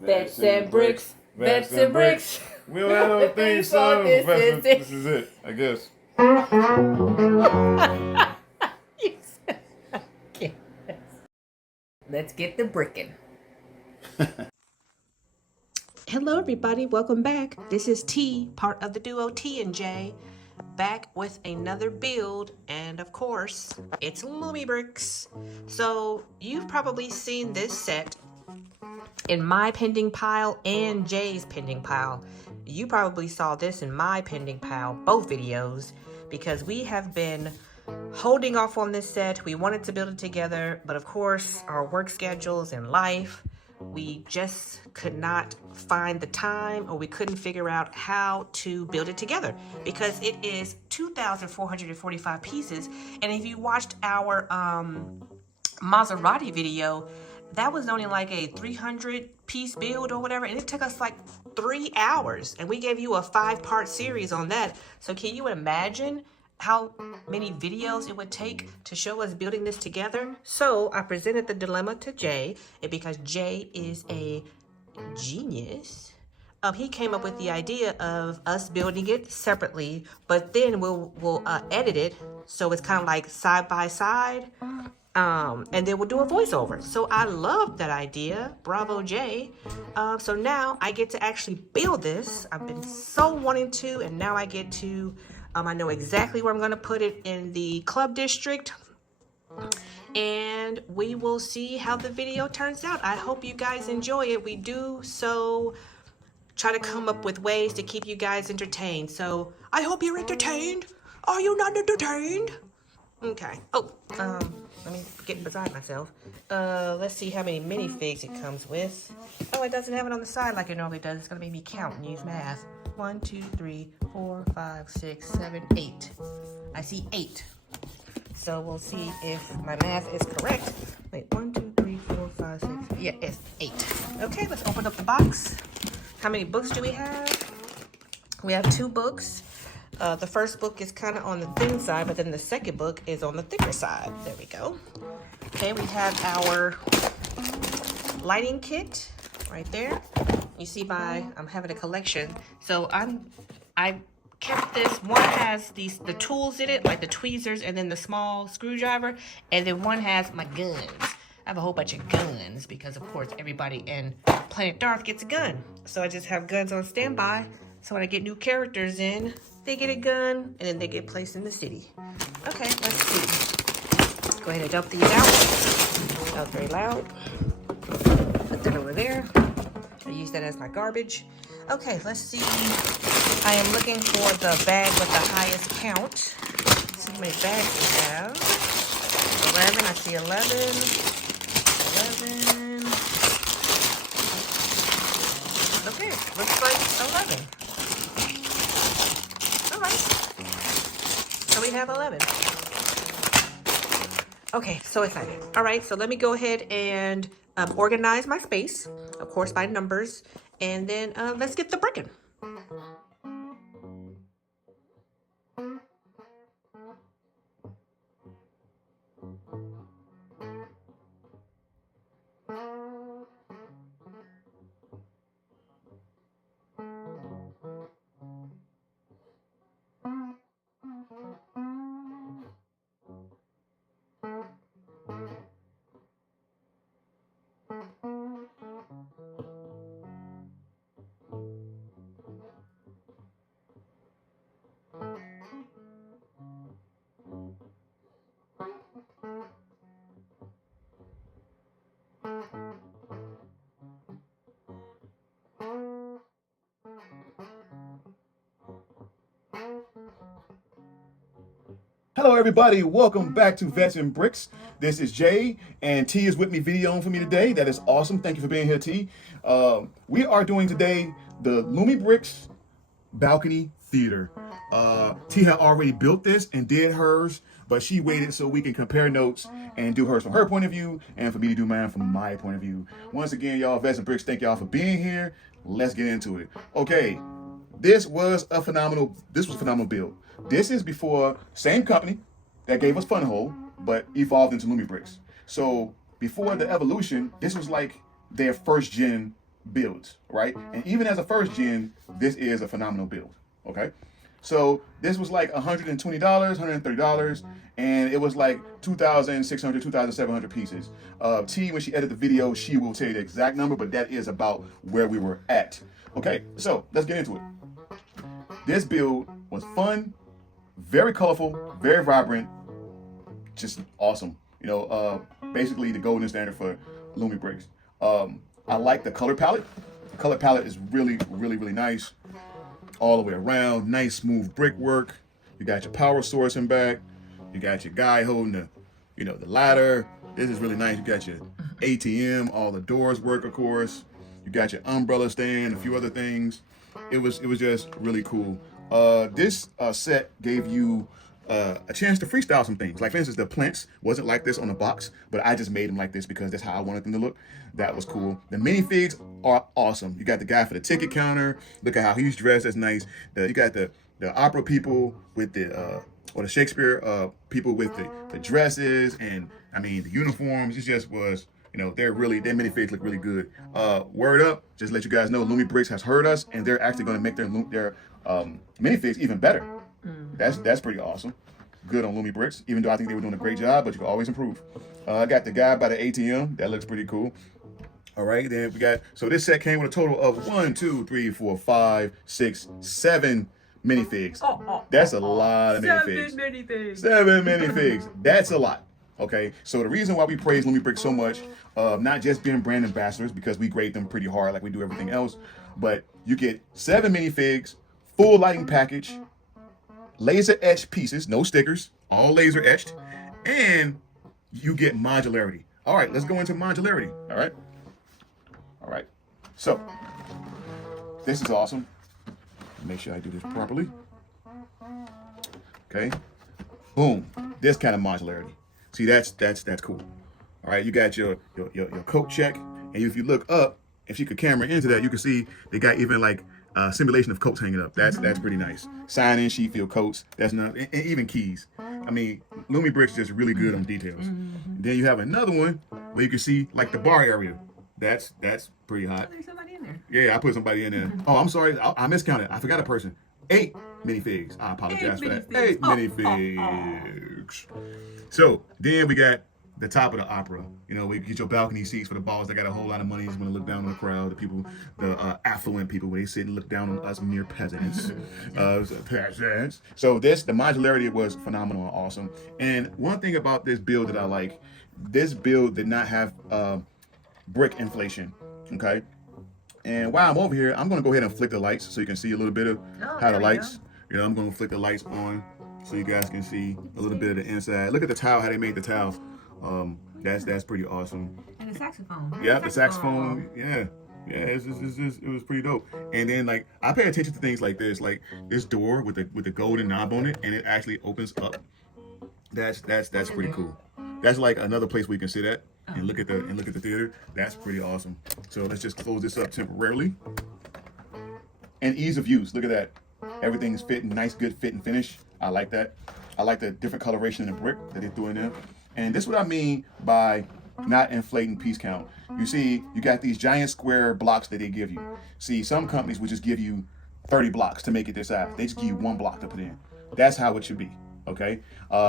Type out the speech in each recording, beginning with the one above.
Vets and Bricks, Vets and Bricks. We'll have a theme song. This is it, I guess. Let's get the bricking. Hello, everybody. Welcome back. This is T, part of the duo T and J, back with another build, and of course, it's Lumibricks. So you've probably seen this set in my pending pile and Jay's pending pile. You probably saw this in my pending pile, both videos, because we have been holding off on this set. We wanted to build it together, but of course, our work schedules and life, we just could not find the time, or we couldn't figure out how to build it together because it is 2,445 pieces. And if you watched our Maserati video, that was only like a 300 piece build or whatever, and it took us like 3 hours, and we gave you a 5-part series on that. So can you imagine how many videos it would take to show us building this together? So I presented the dilemma to Jay, and because Jay is a genius, he came up with the idea of us building it separately, but then we'll edit it so it's kind of like side by side, and then we'll do a voiceover. So I love that idea. Bravo, Jay. So now I get to actually build this. I've been so wanting to, and now I get to. I know exactly where I'm going to put it in the club district, and we will see how the video turns out. I hope you guys enjoy it. We do so try to come up with ways to keep you guys entertained. So I hope you're entertained. Are you not entertained? Okay. Oh, let me get beside myself. Let's see how many minifigs it comes with. Oh, it doesn't have it on the side like it normally does. It's going to make me count and use math. 1, 2, 3, 4, 5, 6, 7, 8. I see 8. So we'll see if my math is correct. Wait, 1, 2, 3, 4, 5, 6. Yeah, it's 8. Okay, let's open up the box. How many books do we have? We have 2 books. The first book is kind of on the thin side, but then the second book is on the thicker side. There we go. Okay, we have our lighting kit right there. You see I'm having a collection. So I kept this. One has the tools in it, like the tweezers and then the small screwdriver. And then one has my guns. I have a whole bunch of guns because, of course, everybody in Planet Darth gets a gun. So I just have guns on standby. So when I get new characters in, they get a gun and then they get placed in the city. Okay, let's see. Go ahead and dump these out. Not very loud. Put that over there. I use that as my garbage. Okay, let's see. I am looking for the bag with the highest count. Let's see how many bags we have. 11, I see 11. 11. Okay, looks like 11. All right. So we have 11. Okay, so excited. All right, so let me go ahead and organize my space, of course, by numbers, and then let's get the bricking. Hello, everybody. Welcome back to Vets and Bricks. This is Jay, and T is with me videoing for me today. That is awesome. Thank you for being here, T. We are doing today the Lumibricks balcony theater. T had already built this and did hers, but she waited so we can compare notes and do hers from her point of view and for me to do mine from my point of view. Once again, y'all, Vets and Bricks, thank y'all for being here. Let's get into it. Okay, this was a phenomenal build. This is before same company that gave us Funwhole, but evolved into Lumibricks. So before the evolution, this was like their first gen builds, right? And even as a first gen, this is a phenomenal build, okay? So this was like $120, $130, and it was like 2,600, 2,700 pieces. T, when she edited the video, she will tell you the exact number, but that is about where we were at. Okay, so let's get into it. This build was fun, very colorful, very vibrant, just awesome. You know, basically the golden standard for Lumibricks. I like the color palette. The color palette is really, really, really nice. All the way around, nice smooth brickwork. You got your power source in back. You got your guy holding the, you know, the ladder. This is really nice. You got your ATM. All the doors work, of course. You got your umbrella stand, a few other things. It was just really cool. This set gave you a chance to freestyle some things. Like, for instance, the plants wasn't like this on the box, but I just made them like this because that's how I wanted them to look. That was cool. The minifigs are awesome. You got the guy for the ticket counter. Look at how he's dressed. That's nice. You got the opera people with the or the Shakespeare people with the dresses, and I mean the uniforms. It just was, you know, their minifigs look really good. Word up, just to let you guys know, Lumibricks has heard us, and they're actually going to make their minifigs even better. That's pretty awesome. Good on Lumibricks, even though I think they were doing a great job, but you can always improve. I got the guy by the ATM. That looks pretty cool. All right, then we got, so this set came with a total of 1, 2, 3, 4, 5, 6, 7 minifigs. That's a lot of minifigs. 7 minifigs. 7 minifigs. That's a lot. Okay, so the reason why we praise Lumibricks so much, not just being brand ambassadors, because we grade them pretty hard like we do everything else, but you get 7 minifigs, full lighting package, laser etched pieces, no stickers, all laser etched, and you get modularity. All right, let's go into modularity. All right. So this is awesome. Make sure I do this properly. Okay. Boom. This kind of modularity. See, that's cool. All right, you got your coat check, and if you look up, if you could camera into that, you can see they got even like simulation of coats hanging up. That's pretty nice. Sign-in sheet feel coats. That's not, and even keys. I mean, Lumibricks is just really good on details. Then you have another one where you can see like the bar area. That's pretty hot. There's somebody in there. Yeah, I put somebody in there. Oh, I'm sorry, I miscounted. I forgot a person. 8 minifigs. I apologize for that. 8 minifigs. So then we got the top of the opera. You know, we get your balcony seats for the balls that got a whole lot of money. Just want to look down on the crowd. The people, the affluent people, where they sit and look down on us mere peasants. So the modularity was phenomenal and awesome. And one thing about this build that I like, this build did not have brick inflation. Okay. And while I'm over here, I'm going to go ahead and flick the lights so you can see a little bit of how the lights, you know, I'm going to flick the lights on so you guys can see a little bit of the inside. Look at the towel, how they made the towel. That's pretty awesome. And the saxophone. Yeah, the saxophone. Yeah, it was pretty dope. And then like I pay attention to things like this door with the golden knob on it, and it actually opens up. That's pretty cool. That's like another place where you can sit at and look at the theater. That's pretty awesome. So let's just close this up temporarily. And ease of use. Look at that. Everything's fitting, nice, good fit and finish. I like that. I like the different coloration in the brick that they threw in there. And this is what I mean by not inflating piece count. You see, you got these giant square blocks that they give you. See, some companies would just give you 30 blocks to make it this size. They just give you 1 block to put in. That's how it should be. Okay,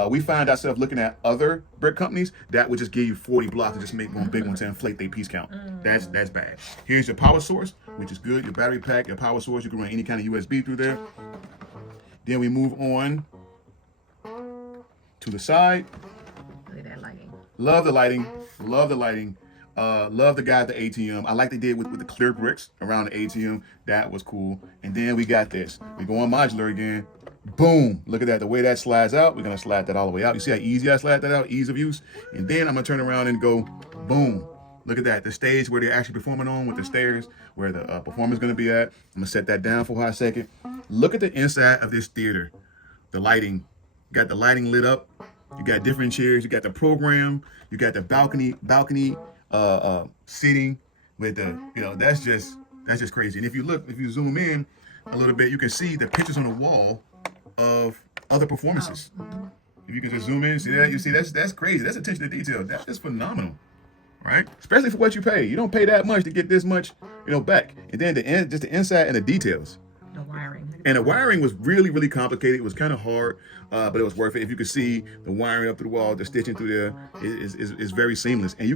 we find ourselves looking at other brick companies that would just give you 40 blocks and just make one big one to inflate their piece count. That's bad. Here's your power source, which is good. Your battery pack, your power source. You can run any kind of USB through there. Then we move on to the side. Look at that lighting. Love the lighting. Love the lighting. Love the guy at the ATM. I like they did with the clear bricks around the ATM. That was cool. And then we got this. We go on modular again. Boom. Look at that. The way that slides out, we're going to slide that all the way out. You see how easy I slide that out? Ease of use. And then I'm going to turn around and go boom. Look at that. The stage where they're actually performing on with the stairs, where the performer's going to be at. I'm going to set that down for a hot second. Look at the inside of this theater. The lighting. You got the lighting lit up. You got different chairs. You got the program. You got the balcony sitting with the, you know, that's just crazy. And if you zoom in a little bit, you can see the pictures on the wall of other performances. If you can just zoom in, see that, you see that's crazy. That's attention to detail. That's just phenomenal. right? Especially for what you pay. You don't pay that much to get this much, back. And then just the inside and the details. The wiring. And the wiring was really, really complicated. It was kind of hard, but it was worth it. If you could see the wiring up to the wall, the stitching through there is very seamless. And you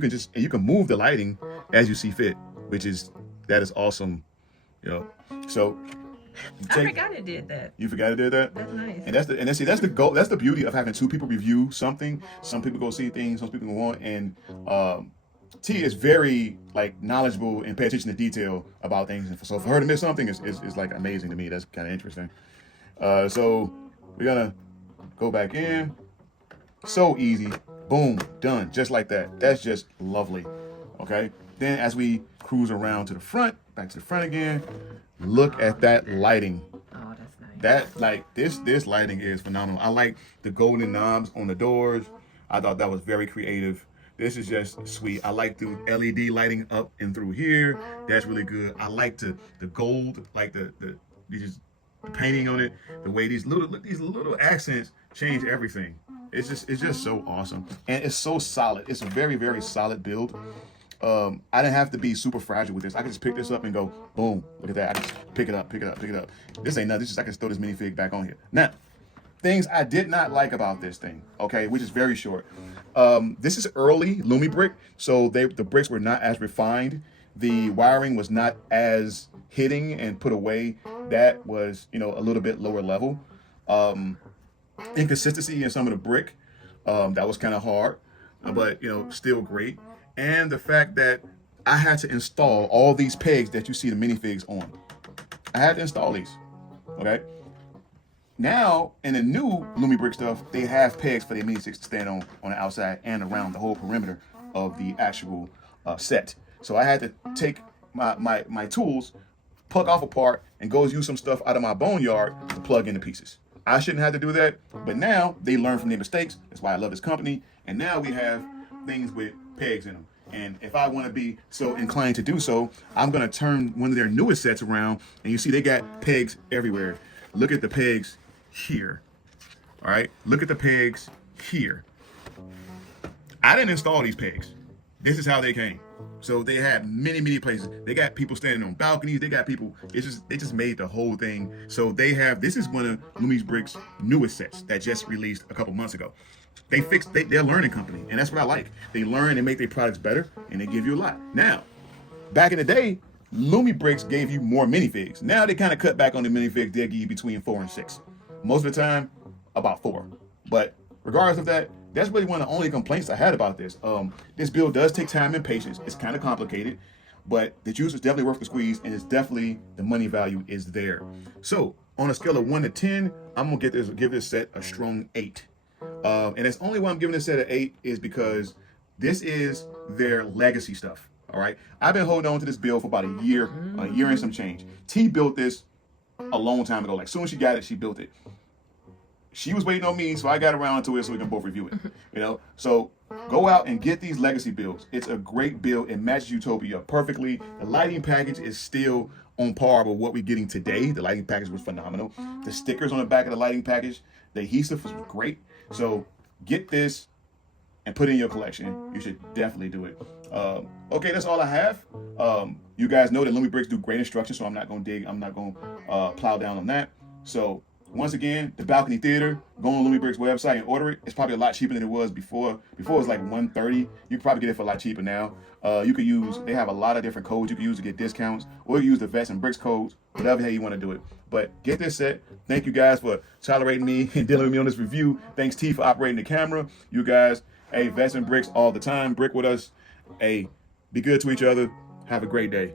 can move the lighting as you see fit, that is awesome. So I forgot it did that. you forgot it did that? That's nice. And that's the goal. That's the beauty of having two people review something. Some people go see things, some people go on, and T is very knowledgeable and pay attention to detail about things. And so for her to miss something is like amazing to me. That's kind of interesting. So we're gonna go back in. So easy, boom, done, just like that. That's just lovely. Okay. Then as we cruise around to the front, back to the front again, look at that lighting. Oh, that's nice. This lighting is phenomenal. I like the golden knobs on the doors. I thought that was very creative. This is just sweet. I like the LED lighting up and through here. That's really good. I like the gold, like the painting on it. The way these little accents change everything. It's just so awesome, and it's so solid. It's a very, very solid build. I didn't have to be super fragile with this. I could just pick this up and go, boom, look at that. I just pick it up. This ain't nothing. I can throw this minifig back on here. Now, things I did not like about this thing, okay, which is very short. This is early Lumibrick, so the bricks were not as refined. The wiring was not as hitting and put away. That was, a little bit lower level. Inconsistency in some of the brick, that was kind of hard, but, still great. And the fact that I had to install all these pegs that you see the minifigs on. I had to install these, okay? Now, in the new Lumibrick stuff, they have pegs for their minifigs to stand on the outside and around the whole perimeter of the actual set. So I had to take my tools, plug off a part, and go use some stuff out of my boneyard to plug into pieces. I shouldn't have to do that, but now they learn from their mistakes. That's why I love this company. And now we have things with pegs in them. And if I want to be so inclined to do so, I'm going to turn one of their newest sets around, and you see they got pegs everywhere. Look at the pegs here. All right, look at the pegs here. I didn't install these pegs. This is how they came. So they had many places. They got people standing on balconies. They got people. They just made the whole thing. So this is one of Lumibricks' newest sets that just released a couple months ago. They're a learning company, and that's what I like. They learn and make their products better, and they give you a lot. Now, back in the day, Lumibricks gave you more minifigs. Now they kind of cut back on the minifigs. They'll give you between 4 and 6. Most of the time, about 4. But regardless of that, that's really one of the only complaints I had about this. This build does take time and patience. It's kind of complicated, but the juice is definitely worth the squeeze, and it's definitely the money value is there. So on a scale of 1 to 10, I'm gonna give this set a strong 8. And that's only why I'm giving this set an 8 is because this is their legacy stuff. All right, I've been holding on to this build for about a year and some change. T built this a long time ago. Like, as soon as she got it, she built it. She was waiting on me, so I got around to it so we can both review it. So go out and get these legacy builds. It's a great build. It matches Utopia perfectly. The lighting package is still on par with what we're getting today. The lighting package was phenomenal. The stickers on the back of the lighting package, the adhesive was great. So get this and put it in your collection. You should definitely do it. Okay, that's all I have. You guys know that Lumibricks do great instructions, so I'm not going to plow down on that. So once again, the Balcony Theater, go on Lumibricks website and order it. It's probably a lot cheaper than it was before. Before it was like $130. You can probably get it for a lot cheaper now. They have a lot of different codes you can use to get discounts, or you use the VetsAndBricks codes, whatever how you want to do it. But get this set. Thank you guys for tolerating me and dealing with me on this review. Thanks T for operating the camera. You guys, hey, VetsAndBricks all the time. Brick with us. Hey, be good to each other. Have a great day.